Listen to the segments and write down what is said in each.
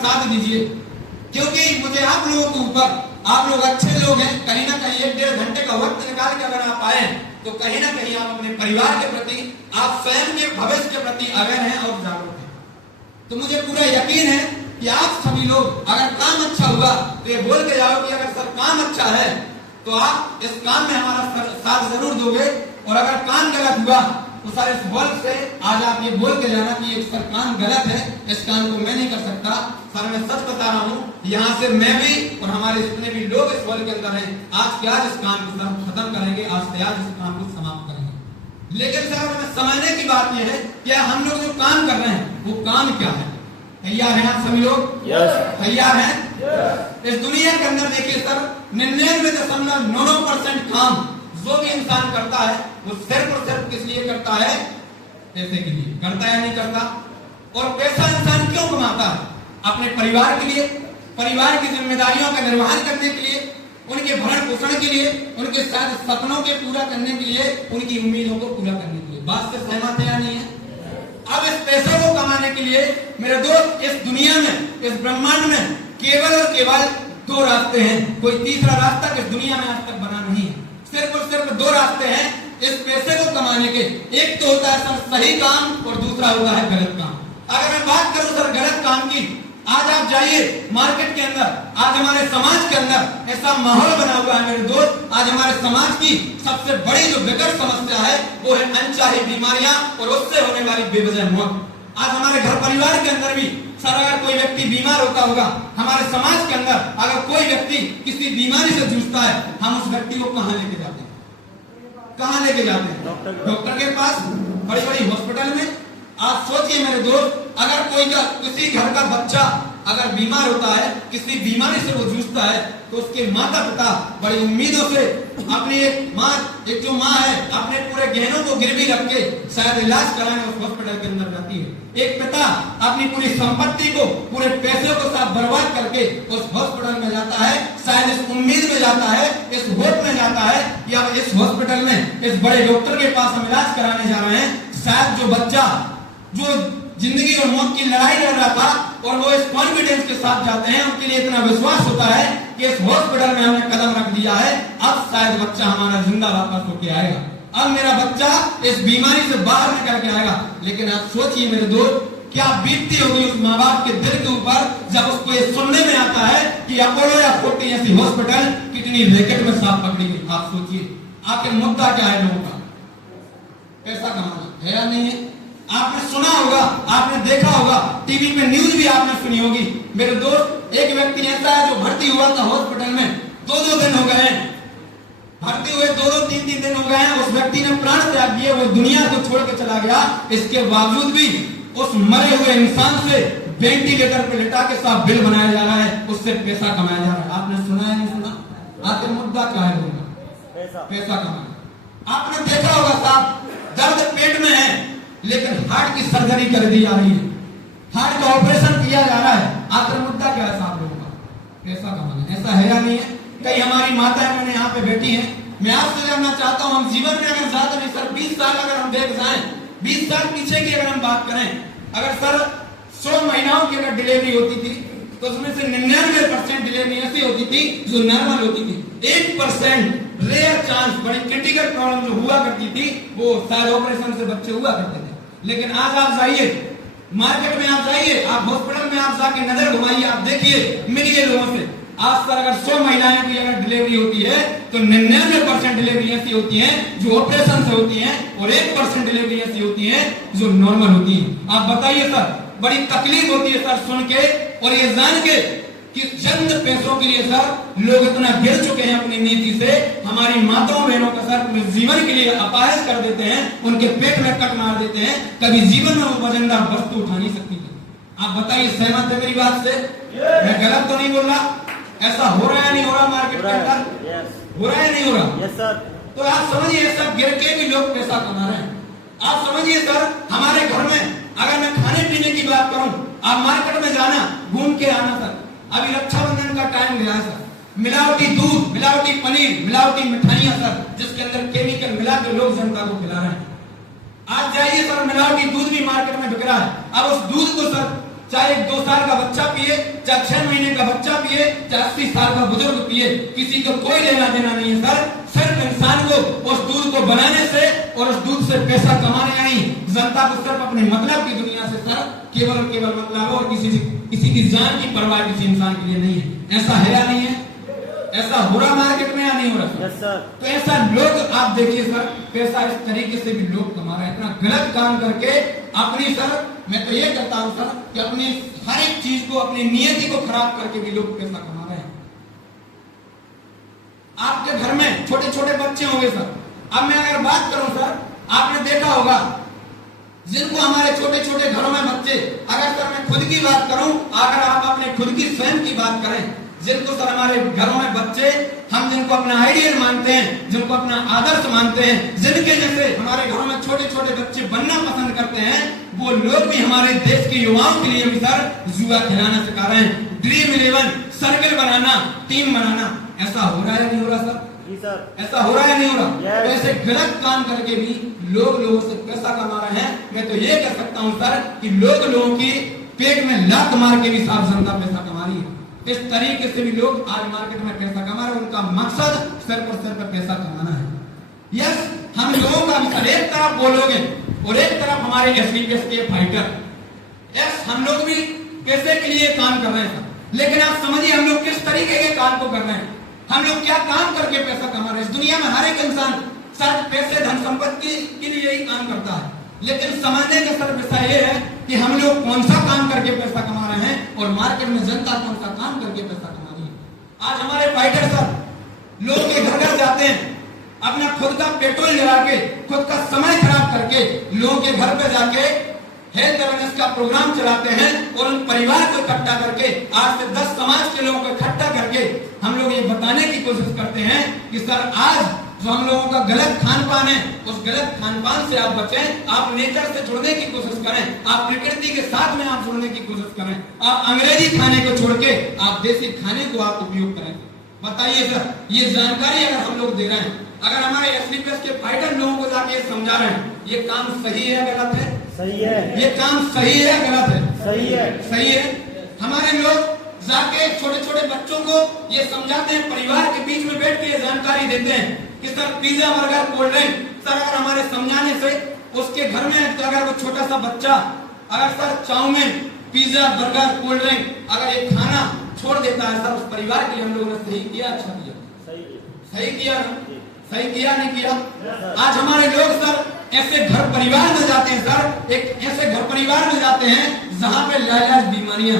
साथ दीजिए, क्योंकि मुझे आप लोगों के ऊपर, आप लोग अच्छे लोग हैं, कहीं ना कहीं 1-1.5 घंटे का वक्त निकाल के अगर आप आए तो कहीं ना कहीं आप अपने परिवार के प्रति, आप स्वयं के भविष्य के प्रति अवेयर हैं और जागरूक हैं। तो मुझे पूरा यकीन है कि आप सभी लोग अगर काम अच्छा हुआ तो ये बोल के जाओ कि अगर सर काम अच्छा है तो आप इस काम में हमारा साथ जरूर दोगे, और अगर काम गलत हुआ तो सर इस हॉल से आज आप ये बोल के जाना कि सर काम गलत है, इस काम को मैं नहीं कर सकता। सर मैं सच बता रहा हूँ, यहाँ से मैं भी और हमारे जितने भी लोग इस हॉल के अंदर हैं, आज के आज इस काम को सर खत्म करेंगे, आज से आज इस काम को समाप्त करेंगे। लेकिन सर हमें समझने की बात यह है कि हम लोग जो काम कर रहे हैं वो काम क्या है। तैयार हैं आप सभी लोग? तैयार हैं? इस दुनिया के अंदर देखिए सर, 99.99% काम जो भी इंसान करता है वो सिर्फ और सिर्फ किस लिए करता है? पैसे के लिए। करता है या नहीं करता? और पैसा इंसान क्यों कमाता है? अपने परिवार के लिए, परिवार की जिम्मेदारियों का निर्वहन करने के लिए, उनके भरण पोषण के लिए, उनके साथ सपनों के पूरा करने के लिए, उनकी उम्मीदों को पूरा करने के लिए। बात से सहमत है या नहीं है? अब इस पैसे को कमाने के लिए मेरे दोस्त, इस दुनिया में, इस ब्रह्मांड में केवल और केवल 2 रास्ते हैं। कोई तीसरा रास्ता इस दुनिया में आज तक बना नहीं है। सिर्फ और सिर्फ 2 रास्ते हैं इस पैसे को कमाने के। एक तो होता है सर सही काम और दूसरा होता है गलत काम। अगर मैं बात करूं सर गलत काम की, आज आप जाइए मार्केट के अंदर, आज हमारे समाज के अंदर ऐसा माहौल बना हुआ है मेरे दोस्त, आज हमारे समाज की सबसे बड़ी जो विकट समस्या है वो है अनचाही बीमारियां और उससे होने वाली बेवजह मौत। आज हमारे घर परिवार के अंदर भी सर अगर कोई व्यक्ति बीमार होता होगा, हमारे समाज के अंदर अगर कोई व्यक्ति किसी बीमारी से जूझता है, हम उस व्यक्ति को कहाँ लेके जाते हैं? कहाँ लेके जाते हैं? डॉक्टर के पास, बड़ी बड़ी हॉस्पिटल में। आप सोचिए मेरे दोस्त, अगर कोई का किसी घर का बच्चा अगर बीमार होता है, किसी बीमारी से वो जूझता है, तो उसके माता पिता बड़ी उम्मीदों से अपनी एक जो माँ है अपने पूरे गहनों को गिरवी रख के शायद इलाज कराने उस हॉस्पिटल के अंदर जाती है। एक पिता अपनी पूरी संपत्ति को, पूरे पैसों को साथ बर्बाद करके उस हॉस्पिटल में जाता है, शायद इस उम्मीद में जाता है, इस होप में जाता है कि अब इस हॉस्पिटल में इस बड़े डॉक्टर के पास हम इलाज कराने जा रहे हैं। शायद जो बच्चा जो जिंदगी और मौत की लड़ाई लड़ रहा था और वो इस कॉन्फिडेंस के साथ जाते हैं, उनके लिए इतना विश्वास होता है कि इस हॉस्पिटल में हमने कदम रख दिया है, अब शायद बच्चा हमारा जिंदा वापस होके आएगा, अब मेरा बच्चा इस बीमारी से बाहर निकल के आएगा। लेकिन आप सोचिए मेरे दोस्त, क्या बीतती होगी उस माँ बाप के दिल के ऊपर जब उसको ये सुनने में आता है कि अपोलो या फोर्टी ऐसी हॉस्पिटल कितनी रैकेट में सांप पकड़ी गई। आप सोचिए आखिर मुद्दा क्या है लोगों का? पैसा कमाना है या नहीं है? आपने सुना होगा, आपने देखा होगा, टीवी पे न्यूज भी आपने सुनी होगी मेरे दोस्त। एक व्यक्ति ऐसा है जो भर्ती हुआ था हॉस्पिटल में, 2-2 दिन हो गए हैं भर्ती हुए, 2-2, 3-3 दिन हो गए हैं। उस व्यक्ति ने प्राण त्याग दिए, वो दुनिया को छोड़ के चला गया। इसके बावजूद भी उस मरे हुए इंसान से वेंटिलेटर पे लिटा के साथ बिल बनाया जा रहा है, उससे पैसा कमाया जा रहा है। आपने सुना है नहीं सुना? आखिर मुद्दा क्या है लोगों का? पैसा कमाना। आपने देखा होगा साहब, दर्द पेट में है लेकिन हार्ट की सर्जरी कर दी जा रही है, हार्ट का ऑपरेशन किया जा रहा है। आखिर मुद्दा क्या है साहब लोगों का? पैसा कमाना। ऐसा है या नहीं है? कई हमारी माताएं मैंने यहाँ पे बैठी हैं, मैं आपसे जानना चाहता हूँ, हम जीवन में अगर ज्यादा नहीं सर 20 साल अगर हम देख जाएं, 20 साल पीछे की अगर हम बात करें, अगर सर 100 महिलाओं की अगर डिलीवरी होती थी तो उसमें से 99% डिलीवरी ऐसी होती थी जो नॉर्मल होती थी। 1% रेयर चांस, बड़ी क्रिटिकल प्रॉब्लम जो हुआ करती थी वो शायद ऑपरेशन से बच्चे हुआ करते थे। लेकिन आज आप जाइए मार्केट में, आप जाइए, आप हॉस्पिटल में आप जाके नजर घुमाइए, आप देखिए, मिलिए लोगों से। आज सर अगर 100 महिलाएं की अगर डिलीवरी होती है तो 99% डिलीवरी ऐसी होती है जो ऑपरेशन से होती है और 1% डिलीवरी ऐसी होती है जो नॉर्मल होती है। आप बताइए सर, बड़ी तकलीफ होती है सर सुन के और ये जान के कि चंद पैसों के लिए सर लोग इतना गिर चुके हैं अपनी नीति से, हमारी माताओं बहनों का सर पूरे जीवन के लिए अपाहिज कर देते हैं, उनके पेट में कट मार देते हैं, कभी जीवन में वो वजनदार वस्तु उठा नहीं सकती थी। आप बताइए, सहमत है मेरी बात से? मैं गलत तो नहीं बोल रहा? ऐसा हो रहा है नहीं हो रहा मार्केट के अंदर? हो रहा है नहीं हो रहा? Yes sir. तो आप समझिए सब गिर के भी लोग पैसा कमा रहे हैं। आप समझिए सर, हमारे घर में अगर मैं खाने पीने की बात करूं, आप मार्केट में जाना, घूम के आना सर, अभी रक्षाबंधन का टाइम गया सर, मिलावटी दूध, मिलावटी पनीर, मिलावटी मिठाइयां सर, जिसके अंदर केमिकल मिला के लोग जनता को खिला रहे हैं। आज जाइए सर, मिलावटी दूध भी मार्केट में बिक रहा है। अब उस दूध को सर चाहे 2 साल का बच्चा पिए, चाहे 6 महीने का बच्चा पिए, चाहे 80 साल का बुजुर्ग पिए, किसी को कोई लेना देना नहीं है सर। सिर्फ इंसान को उस दूध को बनाने से और उस दूध से पैसा कमाने का नहीं, जनता को सिर्फ अपने मतलब की दुनिया से सर केवल मतलब और किसी की जान की परवाह किसी इंसान के लिए नहीं है। ऐसा है या नहीं है? ऐसा हो रहा मार्केट में या नहीं हो रहा सर? तो ऐसा लोग आप देखिए सर, पैसा इस तरीके से भी लोग कमा रहे हैं, इतना गलत काम करके अपनी सर, मैं तो ये कहता हूं सर कि अपनी हर एक चीज को, अपनी नियति को खराब करके भी लोग पैसा कमा रहे हैं। आपके घर में छोटे छोटे बच्चे होंगे सर, अब मैं अगर बात करूं सर, आपने देखा होगा जिनको हमारे छोटे छोटे घरों में बच्चे, अगर सर मैं खुद की बात करूं, अगर आप अपने खुद की स्वयं की बात करें, जिनको सर हमारे घरों में बच्चे, हम जिनको अपना आइडियल मानते हैं, जिनको अपना आदर्श मानते हैं, जिनके जैसे हमारे घरों में छोटे छोटे बच्चे बनना पसंद करते हैं, वो लोग भी हमारे देश के युवाओं के लिए भी सर जुआ खिलाना सिखा रहे हैं। ड्रीम 11 सर्कल बनाना, टीम बनाना, ऐसा हो रहा है नहीं हो रहा सर? ऐसा हो रहा है नहीं हो रहा? तो ऐसे गलत काम करके भी लोगों से पैसा कमा रहे हैं। मैं तो ये कह सकता हूं सर कि लोगों की पेट में लात मार के भी साफ जनता पैसा कमा रही है। इस तरीके से भी लोग आज मार्केट में पैसा कमा रहे हैं। उनका मकसद सिर्फ और सिर्फ पैसा कमाना है। यस, हम लोगों का भी एक तरफ बोलोगे और एक तरफ हमारे एसलीपीएस के फाइटर, यस हम लोग भी पैसे के लिए काम कर रहे हैं, लेकिन आप समझिए हम लोग किस तरीके के काम को कर रहे हैं, हम लोग क्या काम करके पैसा कमा रहे हैं। इस दुनिया में हर एक इंसान सर पैसे धन संपत्ति के लिए यही काम करता है, लेकिन समझने का सर विषय ये है कि हम लोग कौन सा काम करके पैसा कमा रहे हैं और मार्केट में जनता कौन सा काम करके पैसा कमा रही है। आज हमारे फाइटर सर लोग के घर घर जाते हैं, अपना खुद का पेट्रोल जला के, खुद का समय खराब करके लोगों के घर पे जाके हेल्थ अवेयरनेस का प्रोग्राम चलाते हैं और उन परिवार को इकट्ठा करके, आज से 10 समाज के लोगों को इकट्ठा करके हम लोग ये बताने की कोशिश करते हैं कि सर आज जो हम लोगों का गलत खान पान है, उस गलत खान पान से आप बचें, आप नेचर से जुड़ने की कोशिश करें, आप प्रकृति के साथ में आप जुड़ने की कोशिश करें, आप अंग्रेजी खाने को छोड़ के आप देसी खाने को आप उपयोग करें। बताइए सर, ये जानकारी अगर हम लोग दे रहे हैं, अगर हमारे एसलीपीएस के फाइटर लोगों को जाके समझा रहे हैं, ये काम सही है गलत है? सही है। ये काम सही है गलत है? सही है। सही है। हमारे लोग जाके छोटे छोटे बच्चों को ये समझाते हैं, परिवार के बीच में बैठ के ये जानकारी देते हैं कि sir pizza burger cold drink, sir अगर हमारे समझाने से उसके घर में तो अगर वो छोटा सा बच्चा अगर sir chow mein, pizza, burger, cold drink अगर ये खाना छोड़ देता है, सर उस परिवार के लिए हम लोगों ने सही किया, अच्छा किया? सही किया ना? सही किया नहीं किया? आज हमारे लोग सर ऐसे घर परिवार में जाते हैं सर, एक ऐसे घर परिवार में जाते हैं जहां पे लाइलाज बीमारियां,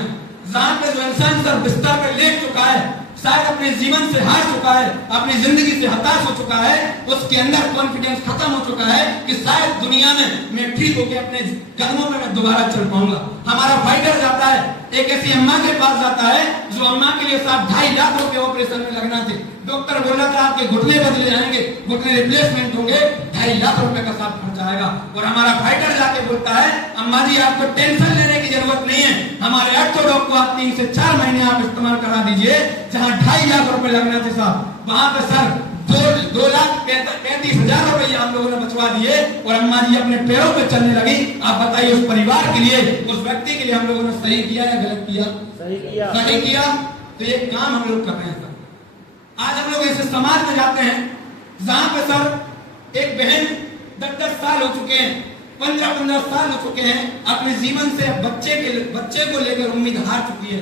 जहां पे जो इंसान सर बिस्तर पे लेट चुका है, शायद अपने जीवन से हार चुका है, अपनी जिंदगी से हताश हो चुका है, उसके अंदर कॉन्फिडेंस खत्म हो चुका है कि शायद दुनिया में मैं ठीक होकर अपने कदमों में मैं दोबारा चल पाऊंगा। हमारा फाइटर जाता है, एक ऐसी अम्मा के पास जाता है जो अम्मा के लिए साथ 2.5 लाख रुपए ऑपरेशन में लगना थे, डॉक्टर बोला था आपके घुटने बदले जाएंगे, घुटने रिप्लेसमेंट होंगे, 2.5 लाख रुपए का साथ खर्चा आएगा, और हमारा फाइटर जाके बोलता है अम्मा जी आपको टेंशन लेने की जरूरत नहीं है, हमारे ऑर्थोडॉक को आप 3 से 4 महीने आप इस्तेमाल करा दीजिए, जहां 2.5 लाख रुपए लगना थे साहब, वहां पे सर 2,35,000 रुपए हम लोगों ने बचवा दिए और अम्मा जी अपने पैरों पे चलने लगी। आप बताइए उस परिवार के लिए, उस व्यक्ति के लिए हम लोगों ने सही किया या गलत किया? सही किया। सही किया। तो ये काम हम लोग कर रहे हैं सर। आज हम लोग ऐसे समाज में जाते हैं जहां पे सर एक बहन 10-10 साल हो चुके हैं, 15-15 साल हो चुके हैं, अपने जीवन से बच्चे को लेकर उम्मीद हार चुकी है,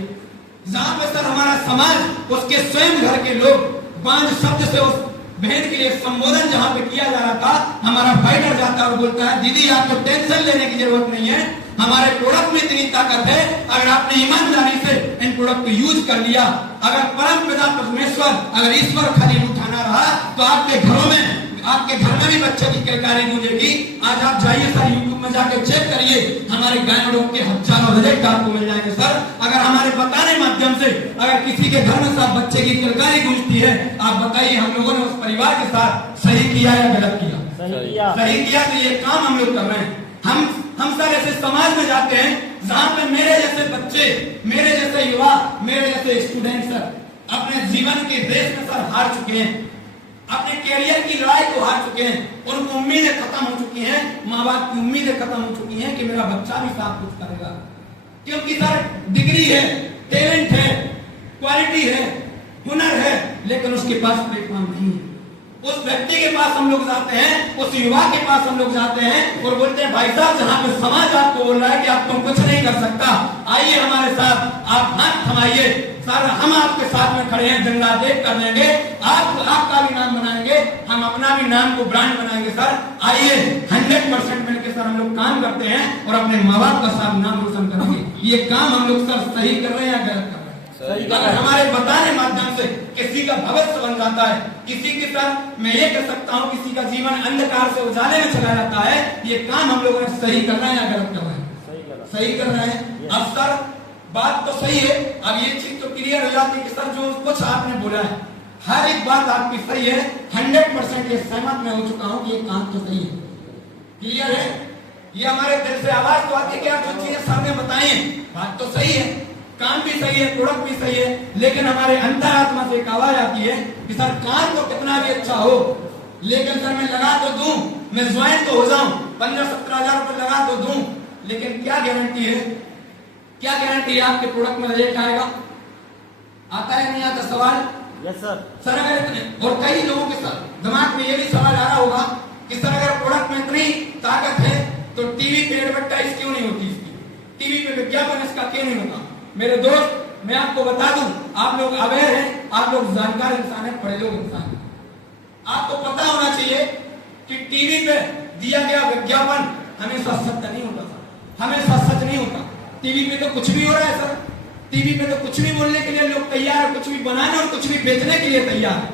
जहां पे सर हमारा समाज, उसके स्वयं घर के लोग बांझ शब्द से उस बहन के लिए संबोधन जहां पे किया जा रहा था, हमारा फाइटर जाता है और बोलता है दीदी आपको टेंशन लेने की जरूरत नहीं है, हमारे प्रोडक्ट में इतनी ताकत है, अगर आपने ईमानदारी से इन प्रोडक्ट को यूज कर लिया, अगर परम पिता परमेश्वर, अगर ईश्वर खाली उठाना रहा तो आपके घरों में, आपके घर में भी बच्चे की किलकारी गूंजेगी। आज आप जाइए सर यूट्यूब में जाके चेक करिए, हमारे गायों के हजारों रिजल्ट आपको मिल जाएंगे सर। अगर हमारे बताने माध्यम से अगर किसी के घर में सब बच्चे की किलकारी गूंजती है, आप बताइए हम लोगों ने उस परिवार के साथ सही किया या गलत किया? सही किया। तो ये काम हम लोग कर रहे हैं। हम सर ऐसे समाज में जाते हैं जहां पे मेरे जैसे बच्चे, मेरे जैसे युवा, मेरे जैसे स्टूडेंट सर अपने जीवन के रेस में सर हार चुके हैं, अपने कैरियर की लड़ाई को हार चुके हैं, उनको उम्मीदें खत्म हो चुकी हैं, माँ बाप की उम्मीदें खत्म हो चुकी हैं कि मेरा बच्चा भी साथ कुछ करेगा। क्योंकि सर डिग्री है, टैलेंट है, क्वालिटी है, हुनर है, लेकिन उसके पास प्लेटफॉर्म नहीं है। उस व्यक्ति के पास हम लोग जाते हैं, उस युवा के पास हम लोग जाते हैं और बोलते हैं भाई साहब, जहां पे समाज आपको बोल रहा है कि आप तुम कुछ नहीं कर सकता, आइए हमारे साथ, आप हाथ थमाइए सर, हम आपके साथ में खड़े हैं, दंगा देख कर लेंगे, आपका भी नाम बनाएंगे, हम अपना भी नाम को ब्रांड बनाएंगे सर, आइए 100% मिलकर सर हम लोग काम करते हैं और अपने माँ बाप का साथ नाम रोशन करेंगे। ये काम हम लोग सर सही कर रहे हैं या गलत कर रहे हैं? अगर हमारे बताने माध्यम से किसी का भविष्य बन जाता है, किसी के साथ मैं ये कह सकता हूँ किसी का जीवन अंधकार से उजाले में चला जाता है, ये काम हम लोगों ने सही कर रहे हैं या गलत कर रहे हैं? सही कर रहे हैं। अब सर बात तो सही है, अब ये चीज तो क्लियर हो जाती है कि सर जो कुछ आपने बोला है हर एक बात आपकी सही है, 100% ये सहमत मैं हो चुका हूँ कि ये काम तो सही है, क्लियर है। ये हमारे दिल से आवाज तो आती है कि आप जो चीजें सामने बताई हैं बात तो सही है, काम भी सही है, प्रोडक्ट भी सही है, लेकिन हमारे अंतरात्मा से एक आवाज आती है कि सर काम तो कितना भी अच्छा हो, लेकिन सर मैं लगा तो दूं, मैं ज्वाइन तो हो जाऊं, 15-17 हजार रुपए लगा तो दूं, लेकिन क्या गारंटी है, क्या गारंटी है आपके प्रोडक्ट में रेट आएगा? आता है नहीं आता सवाल? Yes sir. सर अगर, और कई लोगों के साथ दिमाग में ये भी सवाल आ रहा होगा कि सर अगर प्रोडक्ट में इतनी ताकत है तो टीवी पे एडवर्टाइज क्यों नहीं होती, इसकी टीवी पे विज्ञापन इसका क्यों नहीं होता? मेरे दोस्त मैं आपको बता दूं, आप लोग अवेयर हैं, आप लोग जानकार इंसान हैं, पढ़े लोग इंसान हैं, आपको पता होना चाहिए कि टीवी पे दिया गया विज्ञापन हमेशा सत्य नहीं होता सर, हमेशा सच नहीं होता। टीवी पे तो कुछ भी हो रहा है सर, टीवी पे तो कुछ भी बोलने के लिए लोग तैयार है, कुछ भी बनाने और कुछ भी बेचने के लिए तैयार है।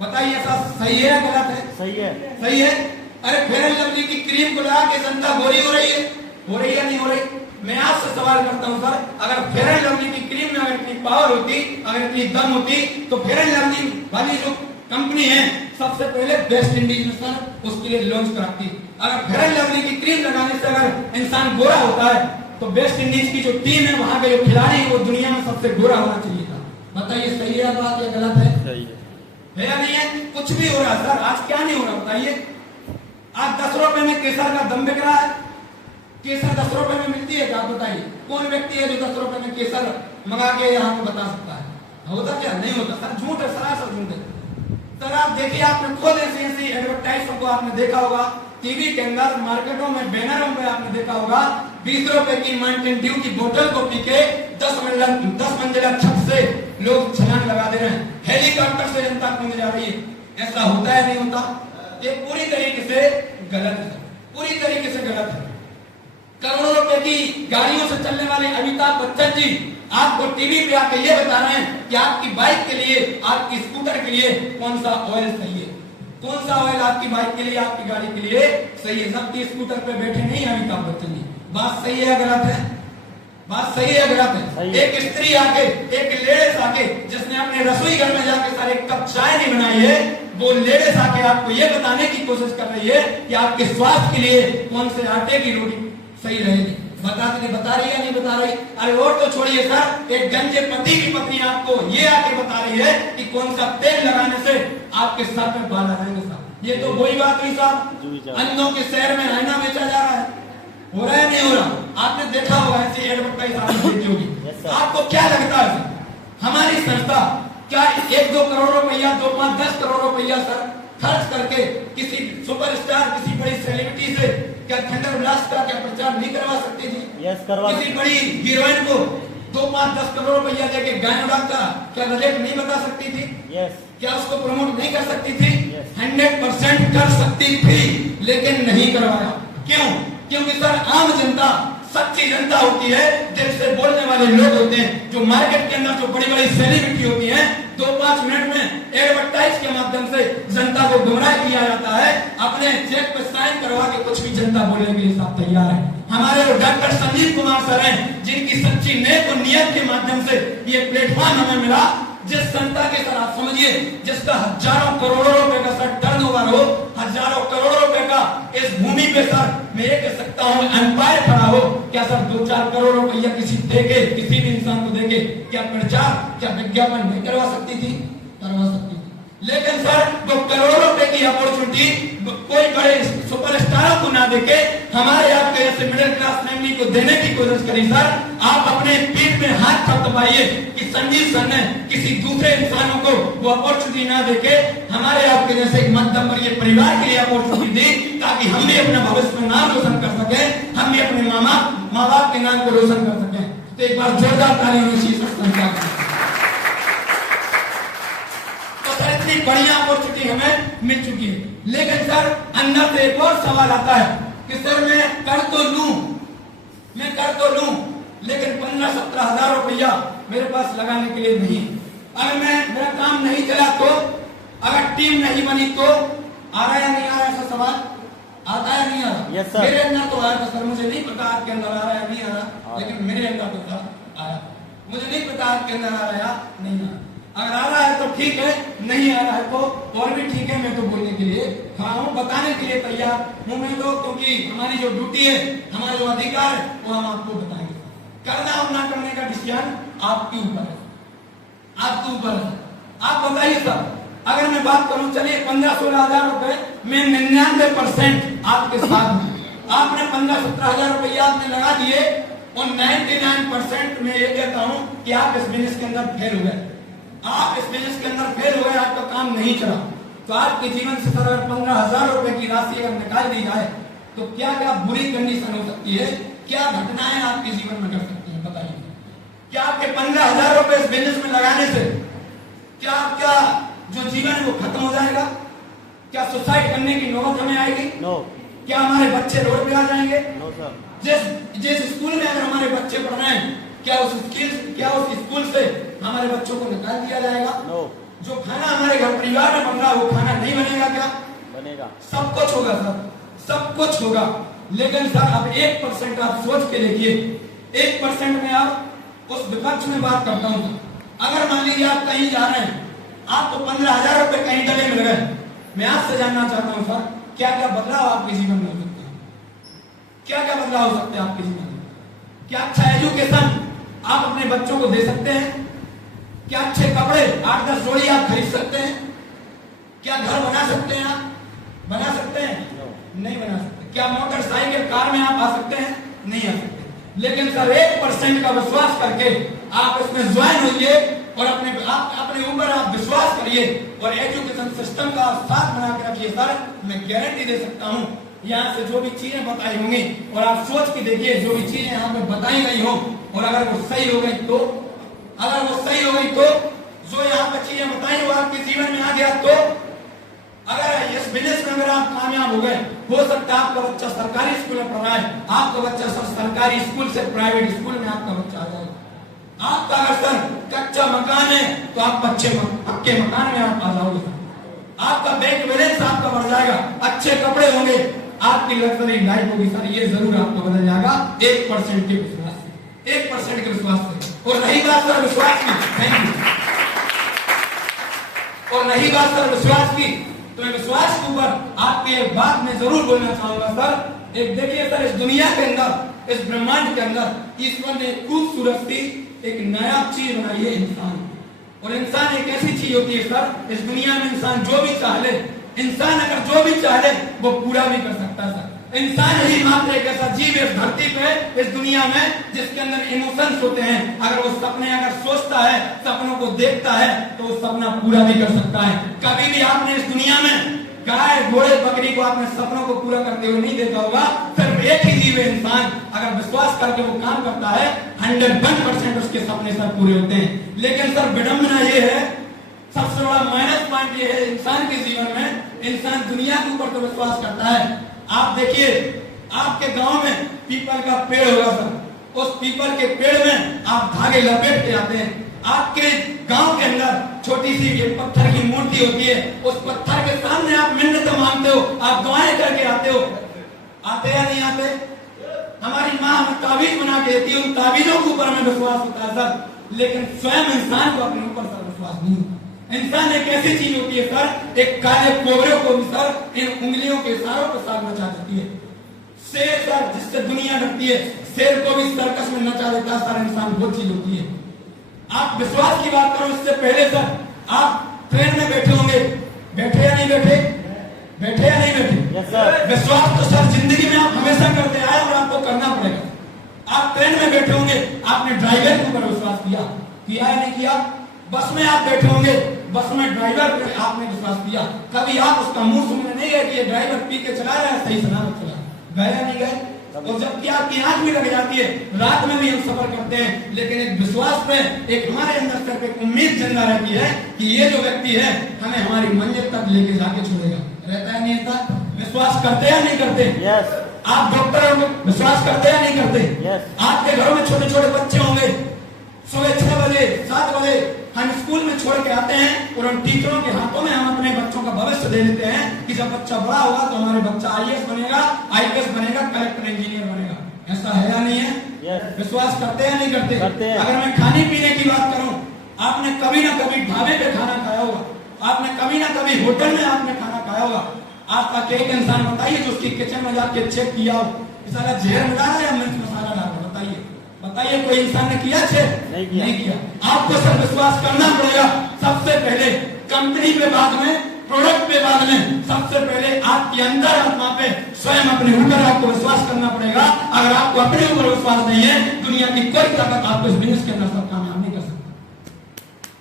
बताइए ऐसा सही है या गलत है? सही है। सही है। अरे फेयर एंड लवली की क्रीम को लगा के जनता गोरी हो रही है, हो रही है नहीं हो रही? मैं आपसे सवाल करता हूं सर, अगर फेयर एंड लवली की क्रीम में अगर इतनी पावर होती, अगर इतनी दम होती, तो फेयर एंड लवली वाली जो कंपनी है सबसे पहले वेस्ट इंडीज में सर उसके लिए लॉन्च कराती। अगर फेयर एंड लवली की क्रीम लगाने से अगर इंसान गोरा होता है तो वेस्ट इंडीज की जो टीम है, वहां के जो खिलाड़ी है, वो दुनिया में सबसे गोरा होना चाहिए था। बताइए सही है बात या गलत है? सही है या नहीं है? कुछ भी हो रहा है सर, आज क्या नहीं हो रहा बताइए? आज 10 रुपए में केसर का दम बिक रहा है, केसर 10 रुपए में मिलती है क्या? आप बताइए कौन व्यक्ति है जो 10 रुपए में केसर मंगा के यहाँ पे बता सकता है? होता क्या? नहीं होता सर, झूठ है, सरासर झूठ है सर। आप देखिए, आपने खुद ऐसी एडवर्टाइजमेंट को आपने देखा होगा टीवी के अंदर, मार्केटों में, बैनरों में आपने देखा होगा 20 रुपए की माउंटेन ड्यू की बोतल को पी के 10 मंजिला छत से लोग छलांग लगा दे रहे हैं, हेलीकॉप्टर से जनता कूद जा रही है। ऐसा होता है नहीं होता? ये पूरी तरीके से गलत है, पूरी तरीके से गलत है। करोड़ों रुपए की गाड़ियों से चलने वाले अमिताभ बच्चन जी आपको टीवी पे आके ये बता रहे हैं कि आपकी बाइक के लिए, आपकी स्कूटर के लिए कौन सा ऑयल सही है, कौन सा ऑयल आपकी बाइक के लिए, आपकी गाड़ी के लिए सही है। सबकी स्कूटर पे बैठे नहीं है अमिताभ बच्चन जी। बात सही है या गलत है? बात सही है या गलत है? एक स्त्री आके, एक लेडीज आके जिसने अपने रसोई घर में जाके सारे कप चाय नहीं बनाई है, वो लेडीज आके आपको ये बताने की कोशिश कर रही है कि आपके स्वास्थ्य के लिए कौन से आटे की रोटी सही रहेगी। बता रही है या नहीं बता रही? अरे और तो छोड़िए सर, एक गंजे पति की पत्नी आपको ये आके बता रही है कि कौन सा तेल लगाने से आपके सर में बाल आएंगे साहब। ये तो वही बात हुई साहब, अंधों के शहर में आईना बेचा जा रहा है, हो रहा है नहीं हो रहा? आपने देखा होगा ऐसी एडवर्टाइज आपने देखी होगी। आपको क्या लगता है हमारी संस्था क्या 1-2 करोड़ रुपया, 2, 5, 10 करोड़ रुपया सर खर्च करके किसी सुपरस्टार, किसी बड़ी सेलिब्रिटी से क्या थंडर ब्लास्ट का क्या प्रचार नहीं करवा सकती थी? यस, करवा। किसी बड़ी हीरोइन को 2, 5, 10 करोड़ रुपया देके गाना का क्या बजट नहीं बता सकती थी? यस। क्या उसको प्रमोट नहीं कर सकती थी? 100% कर सकती थी, लेकिन नहीं करवाया। क्यों? क्योंकि सर आम जनता, सच्ची जनता होती है, दिल से बोलने वाले लोग होते हैं। जो मार्केट के अंदर जो बड़ी बड़ी सेलिब्रिटी होती हैं, 2-5 मिनट में एडवर्टाइज के माध्यम से जनता को गुमराह किया जाता है, अपने चेक पे साइन करवा के कुछ भी जनता बोलने के लिए सब तैयार है। हमारे डॉक्टर संजीव कुमार सर हैं, जिनकी सच्ची नेक और नियत के माध्यम से ये प्लेटफॉर्म हमें मिला। जिस संस्था के सर आप समझिए, जिसका हजारों करोड़ों रुपए का सर टर्नओवर हो, हजारों करोड़ों रुपए का इस भूमि पे सर मैं ये कह सकता हूँ एम्पायर खड़ा हो, क्या सर 2-4 करोड़ रुपया किसी देके, किसी भी इंसान को देके क्या प्रचार, क्या विज्ञापन नहीं करवा सकती थी? करवा सकती थी। लेकिन सर वो करोड़ों रुपए की अपॉर्चुनिटी कोई बड़े सुपरस्टारों को ना देके हमारे आपके जैसे मिडिल क्लास फैमिली को देने की कोशिश करी सर। आप अपने पीठ में हाथ थपथपाइए कि संजीव सर ने किसी दूसरे इंसानों को वो अपॉर्चुनिटी ना देके हमारे आपके जैसे मध्यम वर्गीय परिवार के लिए अपॉर्चुनिटी दी, ताकि हम भी अपने भविष्य में नाम रोशन कर सके, हम भी अपने माँ बाप के नाम को रोशन कर सके। तो एक बार जोरदार तालियां होनी चाहिए संस्था की। इतनी बढ़िया अपॉर्चुनिटी हमें मिल चुकी है, लेकिन सर अंदर से एक और सवाल आता है कि सर मैं कर तो लूं, लेकिन 15-17 हजार रुपया मेरे पास लगाने के लिए नहीं। अगर मेरा काम नहीं चला तो, अगर टीम नहीं बनी तो, आ रहा या नहीं आ रहा ऐसा सवाल आता है नहीं आ रहा? yes, मेरे अंदर तो आया था सर, मुझे नहीं पता आपके अंदर आ रहा है नहीं आ रहा, लेकिन मेरे अंदर तो आया। मुझे नहीं पता आपके अंदर आ रहा है नहीं आ रहा। अगर आ रहा है तो ठीक है, नहीं आ रहा है तो और भी ठीक है। मैं तो बोलने के लिए खड़ा हूँ, बताने के लिए तैयार हूँ मैं तो, क्योंकि हमारी जो ड्यूटी है, हमारा जो अधिकार है वो हम आपको बताएंगे। करना और ना करने का डिसीजन आपके ऊपर है, आपके ऊपर है। आप बताइए सर, अगर मैं बात करूं, चलिए 15-16 हजार रुपए में 99% आपके साथ हूं। आपने 15-17 हजार रुपया आपने लगा दिए और 99% में ये कहता हूं कि आप इस बिजनेस के अंदर फेल हो गए। आप इस बिजनेस के अंदर फेल हो गए, आपका काम नहीं चला, तो आपके जीवन से सर अगर 15,000 रुपए की राशि अगर निकाल दी जाए तो क्या क्या बुरी कंडीशन हो सकती है, क्या घटनाएं आपके जीवन में घट सकती हैं, बताइए। क्या आपके 15,000 रुपए इस बिजनेस में लगाने से क्या आपका जो जीवन है वो खत्म हो जाएगा? क्या सुसाइड करने की नौबत हमें आएगी? नो। क्या हमारे बच्चे रोड पे आ जाएंगे? No sir. जिस स्कूल में अगर हमारे बच्चे पढ़ रहे हैं, क्या उस स्कूल से हमारे बच्चों को निकाल दिया जाएगा? नो। जो खाना हमारे घर परिवार में बन रहा है वो खाना नहीं बनेगा? क्या बनेगा? सब कुछ होगा सर, सब कुछ होगा। लेकिन सर अब 1% आप सोच के देखिए, 1% में आप उस विपक्ष में बात करता हूँ, अगर मान लीजिए आप कहीं जा रहे हैं, आपको 15,000 रुपए कहीं डले मिल गए, मैं आपसे जानना चाहता हूँ सर, क्या क्या बदलाव आपके जीवन में हो सकते हैं? क्या क्या बदलाव हो सकते हैं आपके जीवन में? क्या अच्छा एजुकेशन आप अपने बच्चों को दे सकते हैं? क्या अच्छे कपड़े 8-10 जोड़ी आप खरीद सकते हैं? क्या घर बना सकते हैं? आप बना सकते हैं? नहीं बना सकते। क्या मोटरसाइकिल कार में आप आ सकते हैं? नहीं आ सकते। लेकिन सर 1% का विश्वास करके आप इसमें ज्वाइन होइए और अपने ऊपर आप विश्वास करिए और एजुकेशन सिस्टम का साथ बना के रखिए। सर मैं गारंटी दे सकता हूँ, यहाँ से जो भी चीजें बताई होंगी और आप सोच के देखिए, जो भी चीजें यहाँ पे बताई गई हो और अगर वो सही हो गई तो, जो यहाँ पे चीजें बताई वो आपके जीवन में आ गया तो, अगर इस बिजनेस में अगर आप कामयाब हो गए, हो सकता है आपका बच्चा सरकारी स्कूल में पढ़ रहा है, आपका बच्चा सरकारी स्कूल से प्राइवेट स्कूल में आपका बच्चा आ जाएगा। आपका अगर सर कच्चा मकान है तो आप पक्के मकान में आप आ जाओगे। आपका बैंक बैलेंस आपका बढ़ जाएगा, अच्छे कपड़े होंगे, आपकी लग्जरी लाइफ होगी। सर ये जरूर आपको बदल जाएगा 1% के विश्वास से, 1% के विश्वास से। और रही बात सर विश्वास की, थैंक यू। और रही बात सर विश्वास की, तो विश्वास के ऊपर आपकी एक बात मैं जरूर बोलना चाहूंगा सर। एक देखिए सर, इस दुनिया के अंदर, इस ब्रह्मांड के अंदर ईश्वर ने खूबसूरत सी एक नया चीज बनाई है, इंसान। और इंसान एक ऐसी चीज होती है सर, इस दुनिया में इंसान जो भी चाह ले, इंसान अगर जो भी चाह ले वो पूरा भी कर सकता है सर। इंसान ही मात्र एक ऐसा जीव है इस धरती पे, इस दुनिया में, जिसके अंदर इमोशंस होते हैं। अगर वो सपने अगर सोचता है, सपनों को देखता है, तो वो सपना पूरा भी कर सकता है। कभी भी आपने इस दुनिया में गाय घोड़े बकरी को आपने सपनों को पूरा करते हुए नहीं देखा होगा। सिर्फ एक ही जीव है इंसान, अगर विश्वास करके वो काम करता है 101% उसके सपने सर पूरे होते हैं। लेकिन सर विडंबना ये है, सबसे बड़ा माइनस पॉइंट ये है इंसान के जीवन में, इंसान दुनिया के ऊपर तो विश्वास करता है। आप देखिए, आपके गांव में पीपल का पेड़ होगा सर, उस पीपल के पेड़ में आप धागे लपेट के आते हैं। आपके गांव के अंदर छोटी सी एक पत्थर की मूर्ति होती है, उस पत्थर के सामने आप मिन्नत मांगते हो, आप दुआएं करके आते हो। आते या नहीं आते? हमारी माँ हमें ताबीज बना के देती है, उन ताबीजों के ऊपर हमें विश्वास होता है सर। लेकिन स्वयं इंसान को अपने ऊपर सर विश्वास नहीं होता। इंसान एक ऐसी चीज होती है सर, एक काले कोबरे को भी सर इन उंगलियों के इशारों के साथ नचा देती है। शेर सर जिससे दुनिया डरती है, शेर को भी सर्कस में नचा देता है सर। इंसान वो चीज होती है। आप विश्वास की बात करो, इससे पहले सर आप ट्रेन में बैठे होंगे, बैठे या नहीं बैठे? विश्वास तो सर जिंदगी में आप हमेशा करते आए और आपको करना पड़ेगा। आप ट्रेन में बैठे होंगे, आपने ड्राइवर के ऊपर विश्वास किया या नहीं किया? बस में आप बैठे होंगे, बस में ड्राइवर पे आपने विश्वास किया। कभी आप उसका मुंह सुनने नहीं गए कि ये ड्राइवर पी के चला रहा है, सही सलामत चला गए या नहीं गए? और जबकि आपकी आंख भी लग जाती है, रात में भी हम सफर करते हैं, लेकिन एक विश्वास पे एक हमारे अंदर सिर्फ एक उम्मीद जिंदा रहती है कि ये जो व्यक्ति है हमें हमारी मंजिल तक लेके जाके छोड़ेगा। रहता है नहीं रहता? विश्वास करते या नहीं करते? आप डॉक्टर होंगे, विश्वास करते या नहीं करते? आपके घरों में छोटे छोटे बच्चे होंगे, सुबह 6 बजे 7 बजे हम स्कूल में छोड़ के आते हैं और उन टीचरों के हाथों में हम अपने बच्चों का भविष्य दे देते हैं कि जब बच्चा बड़ा होगा तो हमारे बच्चा IAS बनेगा, IPS बनेगा, कलेक्टर इंजीनियर बनेगा। ऐसा है या नहीं है? विश्वास करते या नहीं करते? अगर मैं खाने पीने की बात करूं, आपने कभी ना कभी ढाबे पे खाना खाया होगा, आपने कभी ना कभी होटल में आपने खाना खाया होगा। आपका एक इंसान बताइए जो उसकी किचन में जाके चेक किया हो कि सारा जहर डाला या मिर्च मसाला डाला? बताइए कोई इंसान ने किया? नहीं किया। आपको सब विश्वास करना पड़ेगा। सबसे पहले कंपनी पे, बाद में प्रोडक्ट पे, बाद में सबसे पहले आपके अंदर आत्मा पे, स्वयं अपने ऊपर आपको विश्वास करना पड़ेगा। अगर आपको अपने ऊपर विश्वास नहीं है, दुनिया की कोई ताकत आपको इस बिजनेस के अंदर सब कामयाब नहीं कर सकता।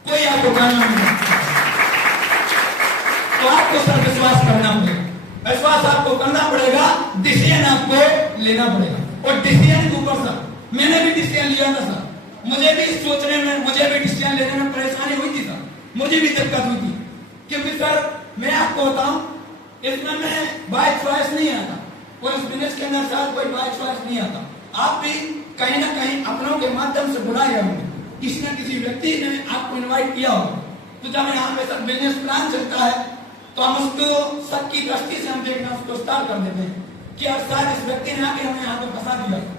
कोई आपको कामयाब नहीं कर सकता। तो आपको सर विश्वास करना पड़ेगा। विश्वास आपको करना पड़ेगा, डिसीजन आपको लेना पड़ेगा। और डिसीजन के ऊपर सर मैंने भी डिसीजन लिया था सर, मुझे भी सोचने में, मुझे भी डिसीजन लेने में परेशानी हुई थी सर, मुझे भी दिक्कत हुई थी। क्योंकि सर मैं आपको बताऊं, इसमें मैं बाय चॉइस नहीं आता और इस बिजनेस के अंदर सर कोई बाय चॉइस नहीं आता। आप भी कहीं ना कहीं अपनों के माध्यम से बुलाए गए होंगे, किसी न किसी व्यक्ति ने आपको इन्वाइट किया होगा। तो जब यहाँ पे सर बिजनेस प्लान चलता है तो हम उसको सबकी दृष्टि से हम देखना उसको स्टार्ट कर देते हैं कि यार सर इस व्यक्ति ने आके हमें यहाँ पे फंसा दिया।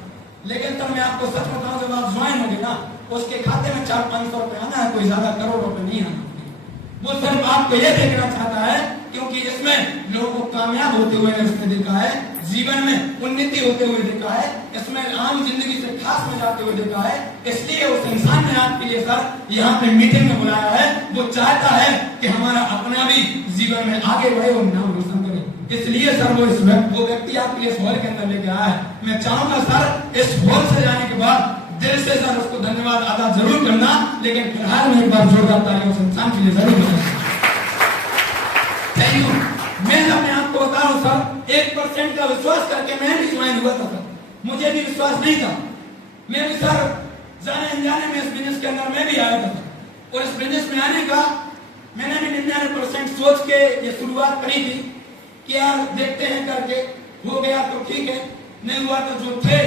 लेकिन तब मैं आपको सच बताऊं, जब आप ज्वाइन होंगे ना, उसके खाते में 400-500 रुपए आना है, कोई ज्यादा करोड़ रुपए नहीं आना। वो सिर्फ आपको ये देखना चाहता है क्योंकि इसमें लोगों को कामयाब होते हुए उसने देखा है, जीवन में उन्नति होते हुए देखा है, इसमें आम जिंदगी से खास में जाते हुए देखा है। इसलिए उस इंसान ने आपके लिए सर यहाँ पे मीटिंग में बुलाया है। वो चाहता है कि हमारा अपना भी जीवन में आगे बढ़े और नाम रोशन करे। इसलिए सर वो व्यक्ति आपके लिए इस हॉल के अंदर लेके आया है। मैं चाहूंगा सर इस हॉल से जाने के बाद दिल से सर उसको धन्यवाद अदा जरूर करना, लेकिन फिलहाल में एक बार जोरदार तालियों से इंसान के लिए जरूर करना। Thank you. मैं अपने आप को बता रहा हूं सर, 1% का विश्वास करके मैं भी ज्वाइन हुआ था सर, मुझे भी विश्वास नहीं था। मैं भी सर जाने अनजाने में इस बिजनेस के अंदर मैं भी आया था और इस बिजनेस में आने का मैंने भी 99% सोच के ये शुरुआत करी थी कि यार देखते हैं करके, हो गया तो ठीक है, नहीं हुआ तो जो थे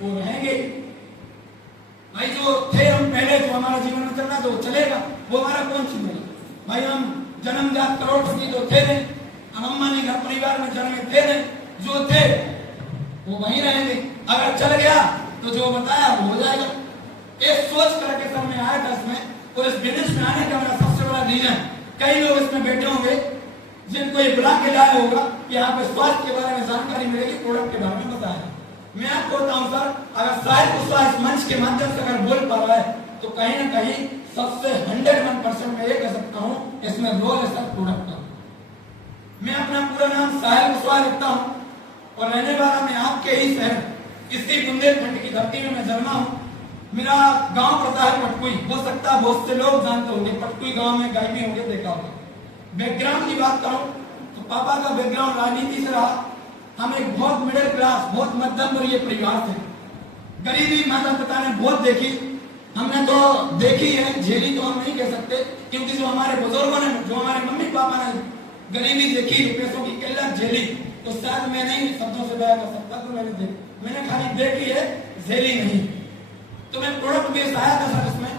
वो रहेंगे भाई। जो थे हम पहले, जो हमारा जीवन में चल रहा तो वो चलेगा, वो हमारा कौन छीनेगा भाई। हम जन्मजात करोड़पति तो थे नहीं, हम अंबानी घर परिवार में जन्मे थे नहीं, जो थे वो वहीं रहेंगे। अगर चल गया तो जो बताया वो हो जाएगा। एक सोच करके सर मैं आया था इसमें, और इस बिजनेस में आने का मेरा सबसे बड़ा रीजन, कई लोग इसमें बैठे होंगे जिनको ये बुला के लाया होगा कि यहाँ पे स्वास्थ्य के बारे में जानकारी मिलेगी, प्रोडक्ट के बारे में बताया। मैं आपको बताऊं सर, अगर शायद उस मंच के माध्यम से अगर बोल पा रहा है तो कहीं ना कहीं सबसे 101% मैं ये कह सकता हूँ इसमें रोल है सर प्रोडक्ट का। मैं अपना पूरा नाम साहिल कुशवाहा लिखता हूँ और रहने वाला मैं आपके ही शहर, इसी बुंदेलखंड की धरती में मैं जन्मा हूँ। मेरा गांव पड़ता है पटकुई। हो सकता है बहुत से लोग जानते होंगे, पटकुई गांव में गए भी होंगे, देखा होगा। बैकग्राउंड की बात करूं तो पापा का बैकग्राउंड राजनीति से रहा। हम एक बहुत मिडिल क्लास, बहुत मध्यम वर्गीय परिवार थे। गरीबी माता पिता ने बहुत देखी, हमने तो देखी है, झेली तो हम नहीं कह सकते, क्योंकि जो हमारे बुजुर्गों ने, जो हमारे मम्मी पापा ने गरीबी देखी, पैसों की किल्लत झेली, तो शायद मैं नहीं शब्दों से बयान कर सकता। तो मैंने खाली देखी है, झेली नहीं। तो मैं प्रोडक्ट बेस्ड आया था सर इसमें।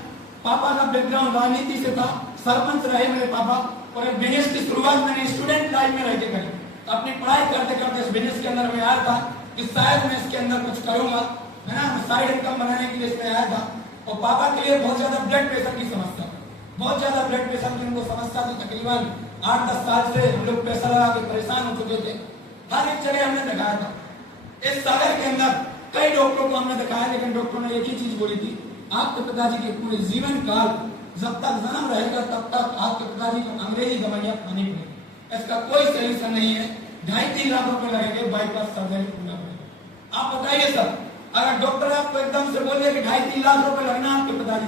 पापा का बैकग्राउंड राजनीति से था, सरपंच रहे मेरे पापा, और एक बिजनेस की शुरुआत मैंने स्टूडेंट लाइफ में रह के करी। अपनी पढ़ाई करते करते इस बिजनेस के अंदर मैं आया था कि शायद मैं इसके अंदर कुछ करूंगा, है ना, साइड इनकम बनाने के लिए इसमें आया था। और पापा के लिए बहुत ज्यादा ब्लड प्रेशर की समस्या, बहुत ज्यादा ब्लड प्रेशर की उनको समस्या थी। तकरीबन 8-10 साल से हम लोग पैसा लगा के परेशान हो चुके थे। हर एक जगह हमने दिखाया था। इस सागर के अंदर कई डॉक्टरों को हमने दिखाया, लेकिन डॉक्टरों ने एक ही चीज बोली थी, आपके पिताजी के पूरे जीवन काल जब तक जन्म रहेगा तब तक आपके पिताजी को अंग्रेजी दवाइयां खानी पड़ेगी। इसका कोई सोल्यूशन नहीं है। 2.5-3 लाख रुपए लगेंगे बाईपास सर्जरी पूरा करें। आप बताइए सर, अगर डॉक्टर आपको एकदम से बोलिए कि 2.5-3 लाख रुपए लगना आपके पिताजी,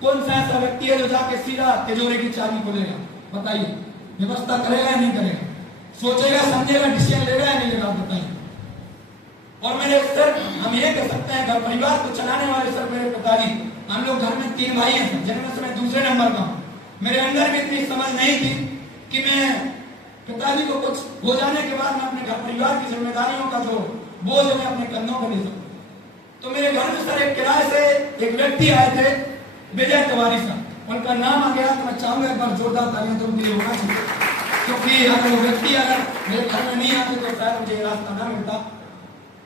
कौन सा ऐसा व्यक्ति है जो जाके सीधा तिजोरी की चाबी खोलेगा? बताइए, व्यवस्था करेगा या नहीं करेगा? सोचेगा, समझेगा, डिसीजन लेगा या नहीं लेगा? बताइए। और मेरे सर, हम ये कह सकते हैं घर परिवार को चलाने वाले सर मेरे पिताजी, हम लोग घर में 3 भाई हैं, जिनमें से मैं दूसरे नंबर का हूँ। मेरे अंदर भी इतनी समझ नहीं थी कि मैं पिताजी को कुछ हो जाने के बाद मैं अपने घर परिवार की जिम्मेदारियों का जो बोझ मैं अपने कंधों पर ले सकूं। तो मेरे घर में सर एक किराए से एक व्यक्ति आए थे, विजय तिवारी सर, उनका नाम आ गया तो मैं चाहूंगा एक बार जोरदार तालियां तो उनके लिए होना चाहिए, क्योंकि अगर वो व्यक्ति अगर मेरे घर में नहीं आते तो शायद मुझे रास्ता ना मिलता।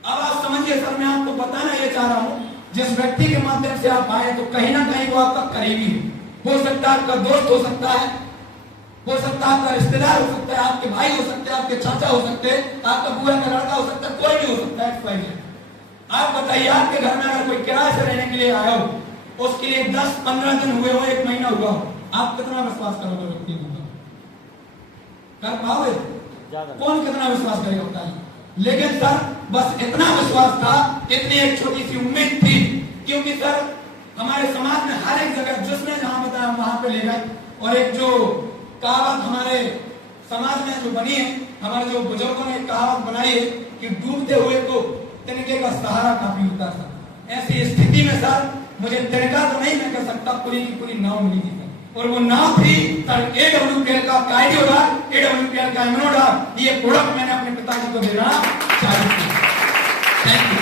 अब आप समझिए सर, मैं आपको बताना ये चाह रहा हूँ, जिस व्यक्ति के माध्यम से आप आए तो कहीं ना कहीं वो आपका करीबी हो सकता है, आपका दोस्त हो सकता है, आपका रिश्तेदार हो सकता है, आपके भाई हो सकते हैं, आपके चाचा हो सकते हैं, आपका बुआ का लड़का हो सकता है, कोई भी हो सकता है। आप बताइए, आपके घर में अगर कोई किराए से रहने के लिए आया हो, उसके लिए 10-15 दिन हुए हो, 1 महीना हुआ हो, आप कितना विश्वास करोगे व्यक्ति को? कर पाओगे? कौन कितना विश्वास करेगा बताइए? लेकिन सर बस इतना विश्वास था, इतनी एक छोटी सी उम्मीद थी, क्योंकि सर हमारे समाज में हर एक जगह जिसने जहां बताया वहां पे ले गए। और एक जो कहावत हमारे समाज में जो बनी है, हमारे जो बुजुर्गों ने एक कहावत बनाई है कि डूबते हुए को तिनके का सहारा काफी होता था। ऐसी स्थिति में सर मुझे तिनका तो नहीं मैं कह सकता, पूरी की पूरी नाव मिली थी, और वो नाव थी सर AWPL का काइडियोडार, AWPL का इम्यूनोडार। ये प्रोडक्ट मैंने अपने पिताजी को देना चालू किया। Thank you.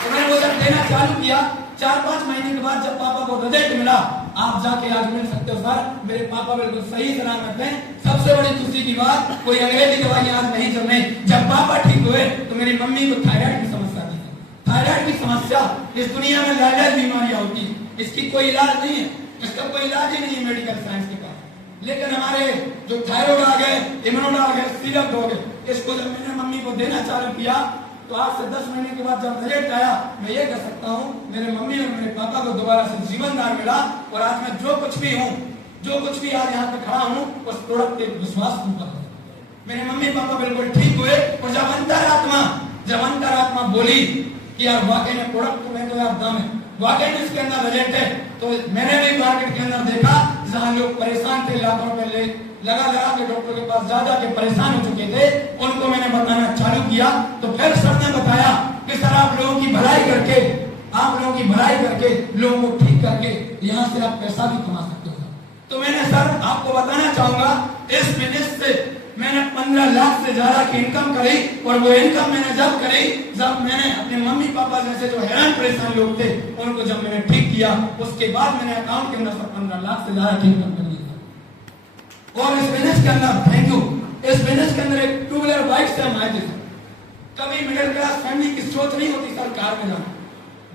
तो मैंने वो जब देना चालू किया, 4-5 महीने के बाद जब पापा को रिजल्ट मिला, आप जाके आज मिल सकते हो सर, मेरे पापा बिल्कुल सही सलामत हैं। सबसे बड़ी खुशी की बात, कोई अंग्रेजी दवाई आज नहीं चल रही। जब पापा ठीक हुए तो मेरी मम्मी को थायराइड की समस्या थी। थायराइड की समस्या इस दुनिया में लाइलाज बीमारियां होती है, इसकी कोई इलाज नहीं है, इसका कोई इलाज ही नहीं है मेडिकल साइंस के पास। लेकिन हमारे जो थायराइड आ गए, इम्यूनोड आ गए, सिरप हो गए, इसको जब मैंने मम्मी को देना चालू किया तो आज से 10 महीने के बाद जब रिजल्ट आया, मैं ये कह सकता हूँ मेरे मम्मी और मेरे पापा को दोबारा से जीवनदान मिला। और आज मैं जो कुछ भी हूँ, जो कुछ भी आज यहाँ पे खड़ा हूँ, उस प्रोडक्ट के विश्वास पर मेरे मम्मी पापा बिल्कुल ठीक हुए। और जब अंतरात्मा बोली कि यार वाकई में प्रोडक्ट में तो यार दम है, वाकई में इसके अंदर रिजल्ट है, तो मैंने भी मार्केट के अंदर देखा जहाँ लोग परेशान थे, लाखों रुपए लगा के डॉक्टर के पास जा के परेशान हो चुके थे, उनको मैंने बताना चालू किया। तो फिर सर ने बताया कि सर आप लोगों की भलाई करके, लोगों को ठीक करके यहाँ से आप पैसा भी कमा सकते हो। तो मैंने सर आपको बताना चाहूंगा, इस बिजनेस से मैंने 15 लाख से ज्यादा की इनकम करी। और वो इनकम मैंने जब करी जब मैंने अपने मम्मी पापा जैसे जो हैरान परेशान लोग थे उनको जब मैंने ठीक किया, उसके बाद मैंने अकाउंट के अंदर 15 लाख से ज्यादा की इनकम कर ली। और इस बिजनेस के अंदर थैंक यू, इस बिजनेस के अंदर एक 2 व्हीलर बाइक से हम आए थे। कभी मिडिल क्लास फैमिली की सोच नहीं होती सर कार में जाना,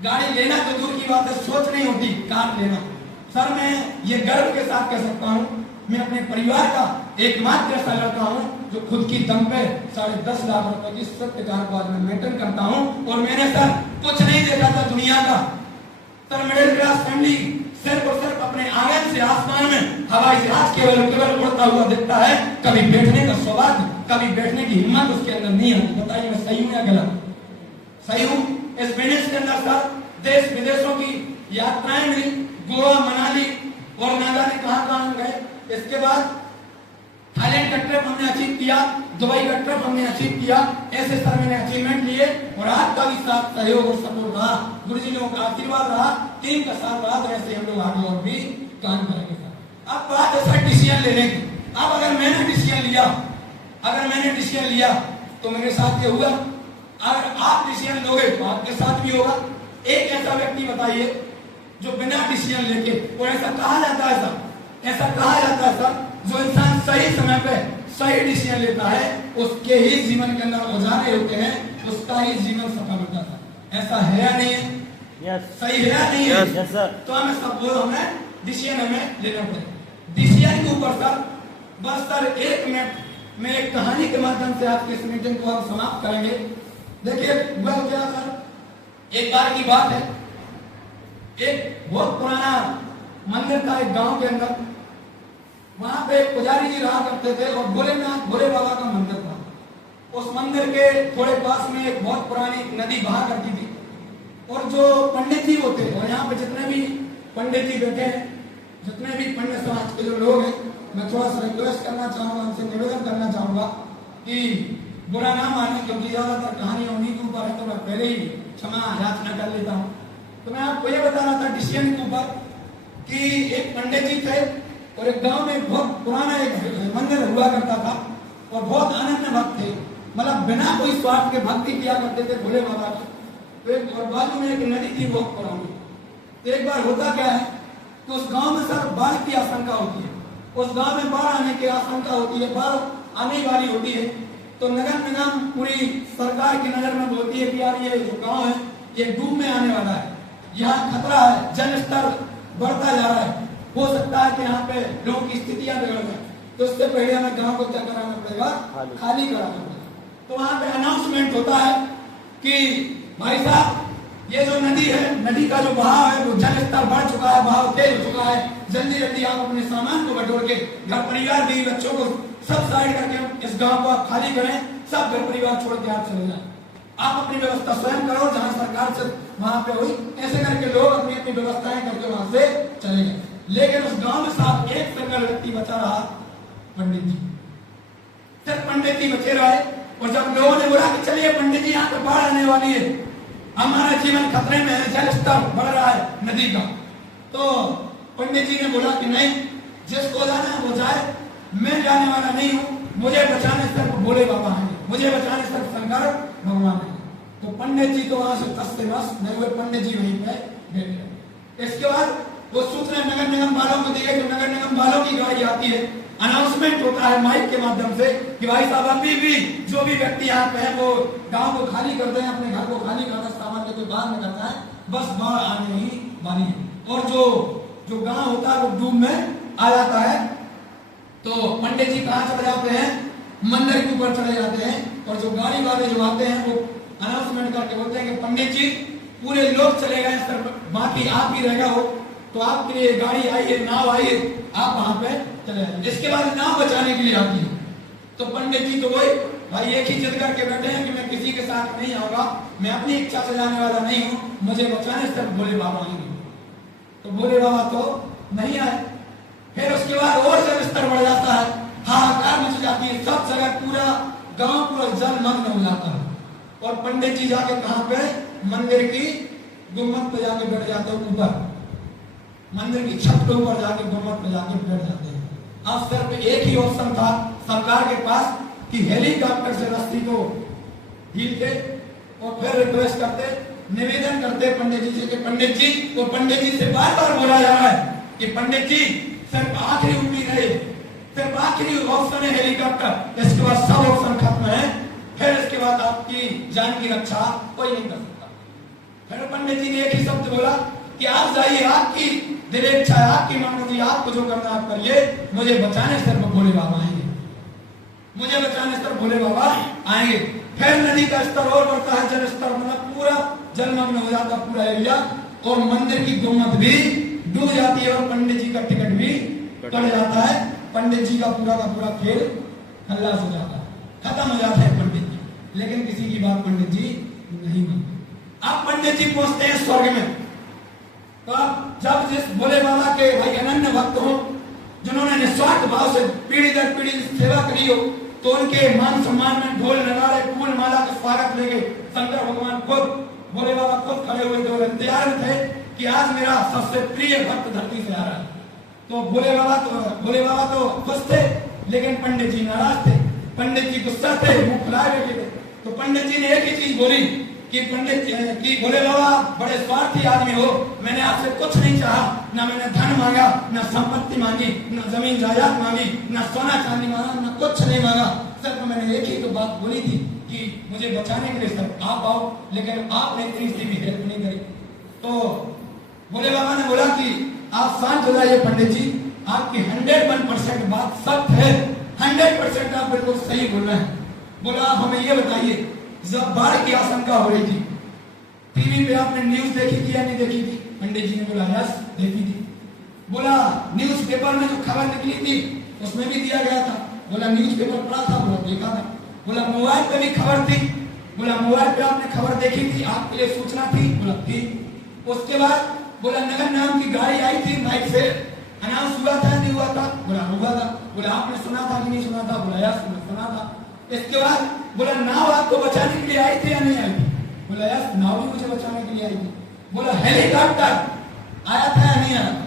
गाड़ी लेना तो दूर की बात है, सोच नहीं होती कार लेना। सर मैं ये गर्व के साथ कह सकता हूँ, मैं अपने परिवार का एकमात्र ऐसा लड़का हूँ जो खुद की दम पे 10.5 लाख रुपए की सत्य कार को आज मैं मेंटेन करता हूँ। और मैंने सर कुछ नहीं देखा था दुनिया का। सर मिडिल क्लास फैमिली सिर्फ और सिर्फ अपने आंगन से आसमान में हवाई जहाज केवल उड़ता हुआ दिखता है, कभी बैठने का सौभाग्य, कभी बैठने की हिम्मत उसके अंदर नहीं आती। बताइए मैं सही हूँ या गलत? सही हूँ। इस बिजनेस के अंदर सर देश विदेशों की यात्राएं मिली, गोवा, मनाली और ना जाने कहां गए। इसके बाद थाईलैंड का ट्रिप हमने अचीव किया, दुबई का ट्रिप हमने अचीव किया। ऐसे सर मैंने अचीवमेंट लिए और आपका भी साथ सहयोग और सपोर्ट रहा, गुरुजी लोगों का आशीर्वाद रहा, टीम का साथ रहा। तो ऐसे हम लोग आगे और भी काम करेंगे सर। अब बात है सर डिसीजन लेने की। अब अगर मैंने डिसीजन लिया तो मेरे साथ ये हुआ, अगर आप डिसीजन लोगे तो आपके साथ भी होगा। एक ऐसा व्यक्ति बताइए जो बिना डिसीजन लेके, और ऐसा कहा जाता है सर जो इंसान सही समय पे सही डिसीजन लेता है उसके ही जीवन के अंदर उजाले होते हैं, उसका ही जीवन सफल होता है। ऐसा है या नहीं है? yes. सही है या नहीं है? yes, sir. तो हमें सब हमें डिसीजन हमें लेना पड़ेगा। डिसीजन के ऊपर सर बस सर 1 मिनट में एक कहानी के माध्यम से आपकी इस मीटिंग को हम समाप्त करेंगे। देखिए वह क्या सर, एक बार की बात है, एक बहुत पुराना मंदिर था एक गांव के अंदर। वहां पे पुजारी जी रहा करते थे और भोलेनाथ भोले बाबा का मंदिर था। उस मंदिर के थोड़े पास में एक बहुत पुरानी नदी बहा करती थी और जो पंडित जी होते और यहाँ पे जितने भी पंडित जी बैठे हैं, जितने भी पंडित समाज के जो लोग हैं, मैं थोड़ा सा रिक्वेस्ट करना चाहूंगा, उनसे निवेदन करना चाहूंगा कि बुरा ना माने, क्योंकि ज्यादातर कहानियां उन्हीं के ऊपर है तो मैं पहले ही क्षमा याचना कर लेता हूँ। तो मैं आपको ये बता रहा था डिसीजन के ऊपर कि एक पंडित जी थे और एक गांव में बहुत पुराना एक मंदिर हुआ करता था और बहुत अनन्य भक्त थे, मतलब बिना कोई स्वार्थ के भक्ति किया करते थे भोले बाबा की। तो एक और बाजू में एक नदी थी बहुत पुरानी। तो एक बार होता क्या है कि उस गांव में सर बाढ़ की आशंका होती है, उस गांव में बाढ़ आने की आशंका होती है, बाढ़ आने वाली होती है। तो नगर निगम पूरी सरकार की नजर में बोलती है कि यार ये जो गांव है ये डूब में आने वाला है, यहाँ खतरा है, जल स्तर बढ़ता जा रहा है, हो सकता है कि यहाँ पे लोगों की स्थितियां बिगड़ जाए, तो उससे पहले हमें गांव को क्या कराना पड़ेगा, खाली कराना पड़ेगा। तो वहां पे अनाउंसमेंट होता है कि भाई साहब ये जो नदी है, नदी का जो बहाव है वो जल स्तर बढ़ चुका है, बहाव तेज हो चुका है, जल्दी जल्दी आप अपने सामान को बटोर के घर परिवार बीवी बच्चों को सब साइड करके इस गांव को आप खाली करें, सब घर परिवार छोड़ के आप चले जाएं, आप अपनी व्यवस्था स्वयं करो, जहां सरकार से वहां पे हुई, ऐसे करके लोग अपनी अपनी व्यवस्थाएं करके वहां से चले गए। लेकिन उस गांव में साहब एक सिंगल व्यक्ति बचा रहा, पंडित जी। सिर्फ पंडित जी बचे रहे और जब लोगों ने बोला कि चलिए पंडित जी यहाँ पे बाढ़ आने वाली है, हमारा जीवन खतरे में है, जल स्तर बढ़ रहा है नदी का, तो पंडित जी ने बोला कि नहीं, जिसको जाना है वो जाए, मैं जाने वाला नहीं हूँ, मुझे बचाने सिर्फ भोले बाबा हैं, मुझे बचाने सिर्फ शंकर भगवान है। तो पंडित जी तो वहां से तस से बस नहीं हुए, पंडित जी वहीं पे बैठे। इसके बाद वो सूचना नगर निगम वालों को दी गई, तो नगर निगम वालों की गाड़ी आती है, अनाउंसमेंट होता है माइक के माध्यम से कि भाई साहब अभी भी जो भी व्यक्ति यहाँ पे है वो गांव को खाली करते हैं, अपने घर को खाली करता है, सामान लेके बाहर निकलता है, बस बाढ़ आने ही वाली है। और जो गांव होता है वो डूब में आ जाता है। तो पंडित जी कहाँ चले जाते हैं, मंदिर के ऊपर चले जाते हैं, और जो गाड़ी वाले जो आते हैं वो अनाउंसमेंट करके बोलते हैं कि पंडित जी पूरे लोग चले गए, सिर्फ बाकी आप ही रहेगा हो, तो आपके लिए गाड़ी आई है, नाव आई है, आप वहां पे चले जाए। इसके बाद नाव बचाने के लिए आती है, तो पंडित जी तो वही भाई एक ही जिद करके बैठे हैं कि मैं किसी के साथ नहीं आऊंगा, मैं अपनी इच्छा से जाने वाला नहीं हूँ, मुझे बचाने सिर्फ भोले बाबा आएंगे। तो भोले बाबा तो नहीं आए। फिर उसके बाद और जल स्तर बढ़ जाता है, हाहाकार मच जाती है, सब जगह पूरा गांव पूरा जलमग्न हो जाता है। और पंडित जी जाके कहां पे, मंदिर की गुम्मत पे जाके बैठ जाते हैं, ऊपर मंदिर की छत के ऊपर जाके गुम्मत पे जाके बैठ जाते हैं। अब सिर्फ एक ही ऑप्शन था सरकार के पास कि हेलीकॉप्टर से रस्सी को ढीलते और फिर रिक्वेस्ट करते, निवेदन करते पंडित जी से कि पंडित जी, तो पंडित जी से बार बार बोला जा रहा है कि पंडित जी सिर्फ आखिरी उम्मीद है, सिर्फ आखिरी ऑप्शन है हेलीकॉप्टर, इसके बाद सब ऑप्शन खत्म है, फिर इसके बाद आपकी जान की रक्षा कोई नहीं कर सकता। फिर पंडित जी ने एक ही शब्द बोला कि आप जाइए, आपकी दिल इच्छा है, आपकी मनोरथी, आपको जो करना आप करिए, मुझे बचाने सिर्फ भोले बाबा आएंगे, मुझे बचाने सिर्फ भोले बाबा आएंगे। फिर नदी का स्तर और बढ़ता है, जल स्तर मतलब पूरा जलमग्न हो जाता है पूरा एरिया, और मंदिर की गुम्मत भी डूब जाती है, और पंडित जी का टिकट भी कट जाता है। पंडित जी का पूरा खेल खल्लास हो जाता है, खत्म हो जाता है पंडित जी। लेकिन किसी की बात पंडित जी नहीं मानते। अब पंडित जी पहुंचते हैं स्वर्ग में। तो अब जब जिस भोले बाबा के भाई अनन्य भक्त हो, जिन्होंने निस्वार्थ भाव से पीढ़ी दर पीढ़ी सेवा करी हो, तो उनके मान सम्मान में ढोल नगाड़े फूल माला का स्वागत लेके शंकर भगवान खुद, भोले बाबा खुद खड़े हुए थे और इंतजार थे कि आज मेरा सबसे प्रिय भक्त धरती से आ रहा है। तो भोले बाबा तो खुश थे, लेकिन पंडित जी नाराज थे, पंडित जी गुस्सा थे, मुंह फुलाए बैठे थे। तो पंडित जी ने एक ही चीज बोली कि भोले बाबा बड़े स्वार्थी आदमी हो, मैंने आपसे कुछ नहीं चाहा, ना मैंने धन मांगा, ना संपत्ति मांगी, ना जमीन जायदाद मांगी, ना सोना चांदी मांगा, ना कुछ नहीं मांगा, सिर्फ मैंने एक ही तो बात बोली थी कि मुझे बचाने के लिए सिर्फ आप आओ, लेकिन आपने इतनी सी भी हेल्प नहीं करी। तो भोले बाबा ने बोला कि आप शांत हो जाइए पंडित जी, आपकी 101% बात सत्य है, 100% आप बिल्कुल सही बोल रहे हैं। बोला आप हमें ये बताइए, जब बाढ़ की आशंका हो रही थी, टीवी पे आपने न्यूज देखी थी या नहीं देखी थी? पंडित जी ने बोला यस देखी थी। बोला न्यूज़पेपर में जो खबर निकली थी उसमें भी दिया गया था। बोला न्यूज़पेपर पढ़ा था, बोला देखा था। बोला मोबाइल पे भी खबर थी, बोला मोबाइल पे आपने खबर देखी थी, आपके लिए सूचना थी, बोला थी। उसके बाद बोला नगर नाम की गाड़ी आई थी, माइक से अनाउंस हुआ था नहीं हुआ था, बोला हुआ था। बोला आपने सुना था कि नहीं सुना था, बोला यस सुना था। इसके बाद बोला नाव आपको बचाने के लिए आई थी या नहीं आई थी, बोला यस नाव भी मुझे बचाने के लिए आई थी। बोला हेलीकॉप्टर आया था या नहीं आया था,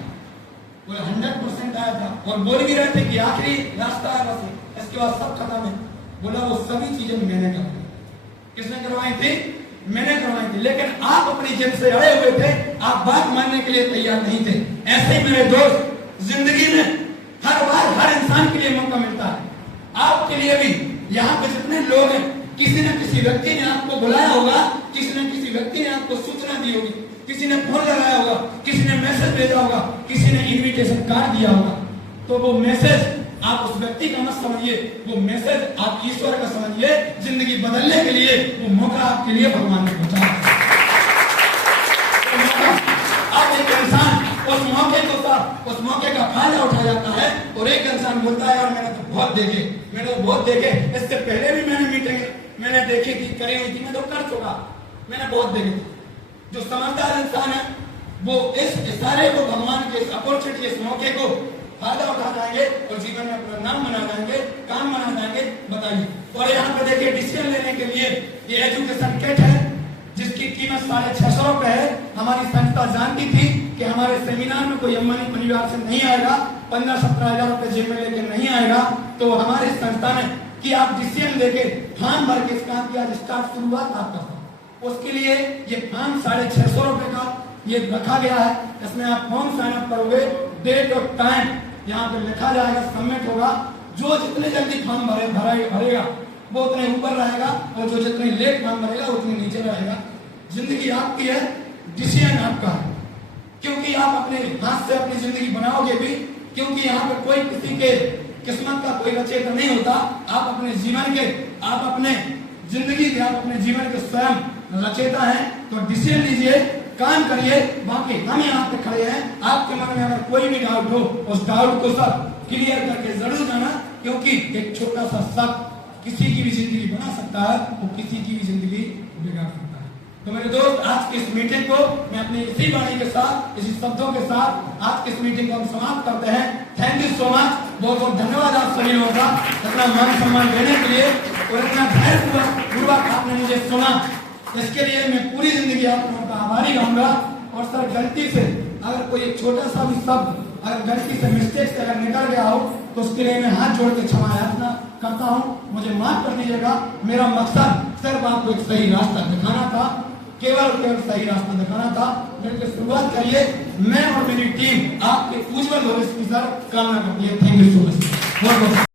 बोला 100% आया था, और बोल भी रहे थे कि आखिरी रास्ता है बस, इसके बाद सब खत्म है। बोला वो सभी चीजें मैंने करवाई। किसने करवाई थी? मैंने करवाई थी। लेकिन आप अपनी जिद से अड़े हुए थे, आप बात मानने के लिए तैयार नहीं थे। ऐसे ही मेरे दोस्त, जिंदगी में हर बार हर इंसान के लिए मौका मिलता है, आपके लिए भी। यहाँ पे जितने लोग हैं, किसी न किसी व्यक्ति ने आपको बुलाया होगा, किसी न किसी व्यक्ति ने आपको सूचना दी होगी, किसी ने फोन लगाया होगा, किसी ने मैसेज भेजा होगा, किसी ने इनविटेशन कार्ड दिया होगा। तो वो मैसेज आप उस व्यक्ति का मत समझिए, वो मैसेज आप ईश्वर का समझिए। जिंदगी बदलने के लिए वो मौका आपके लिए भगवान ने पहुंचा। अब एक इंसान उस मौके का फायदा उठा जाता है, और एक इंसान बोलता है यार मैंने तो बहुत देखे, इससे पहले भी मैंने मीटिंग मैंने देखी थी, करी हुई थी, मैं तो कर चुका, मैंने बहुत देखे थे। जो समझदार इंसान है वो इस इशारे को, भगवान के इस अपॉर्चुनिटी, इस मौके को फायदा उठा जाएंगे और जीवन में अपना नाम बना जाएंगे, काम बना जाएंगे। बताइए। और यहाँ पे देखिए डिसीजन लेने के लिए ये एजुकेशन किट है, जिसकी कीमत 650 रुपए है। हमारी संस्था जानती थी कि हमारे सेमिनार में कोई अंबानी परिवार से नहीं आएगा, 15-17 हजार रुपए जेब में लेके नहीं आएगा। तो हमारी संस्था ने कि आप डिसीजन लेके फॉर्म भर के इस काम की आज स्टार्ट शुरुआत आपका। उसके लिए ये फॉर्म 650 रुपए का ये रखा गया है। इसमें आप फॉर्म साइन अप करोगे, डेट और टाइम यहाँ पे लिखा जाएगा, सबमिट होगा। जो जितने जल्दी फॉर्म भरेगा वो उतने ऊपर रहेगा, और जो जितने लेट फॉर्म भरेगा उतने नीचे रहेगा। जिंदगी आपकी है, डिसीजन आपका है, क्योंकि आप अपने हाथ से अपनी जिंदगी बनाओगे भी, क्योंकि यहाँ पे कोई किसी के किस्मत का कोई रचयिता नहीं होता। आप अपने जीवन के, आप अपने जिंदगी के, आप अपने जीवन के स्वयं रचयिता हैं। तो डिसीजन लीजिए, काम करिए। बाकी हम यहाँ पे खड़े हैं, आपके मन में अगर कोई भी डाउट हो, उस डाउट को सब क्लियर करके जरूर जाना, क्योंकि एक छोटा सा शक किसी की भी जिंदगी बना सकता है, वो किसी की भी जिंदगी बिगाड़ सकता है। तो मेरे दोस्त, आज की इस मीटिंग को मैं अपनी इसी वाणी के साथ, इसी शब्दों के साथ आज की इस मीटिंग को हम समाप्त करते हैं। थैंक यू सो मच, बहुत बहुत धन्यवाद आप सभी लोगों का इतना मान सम्मान देने के लिए, और इतना धैर्यपूर्वक आपने मुझे सुना। इसके लिए मैं पूरी जिंदगी आप लोगों का आभारी रहूंगा। और सर, गलती से अगर कोई एक छोटा सा भी शब्द अगर गलती से, मिस्टेक से अगर निकल गया हो, तो उसके लिए मैं हाथ जोड़ के क्षमा याचना करता हूँ, मुझे माफ कर दीजिएगा। मेरा मकसद सिर्फ आपको एक सही रास्ता दिखाना था, केवल सही रास्ता दिखाना था। मेरे शुरुआत करिए, मैं और मेरी टीम आपके उज्जवल भविष्य की सर कामना करती है। Thank you so much. बहुत बहुत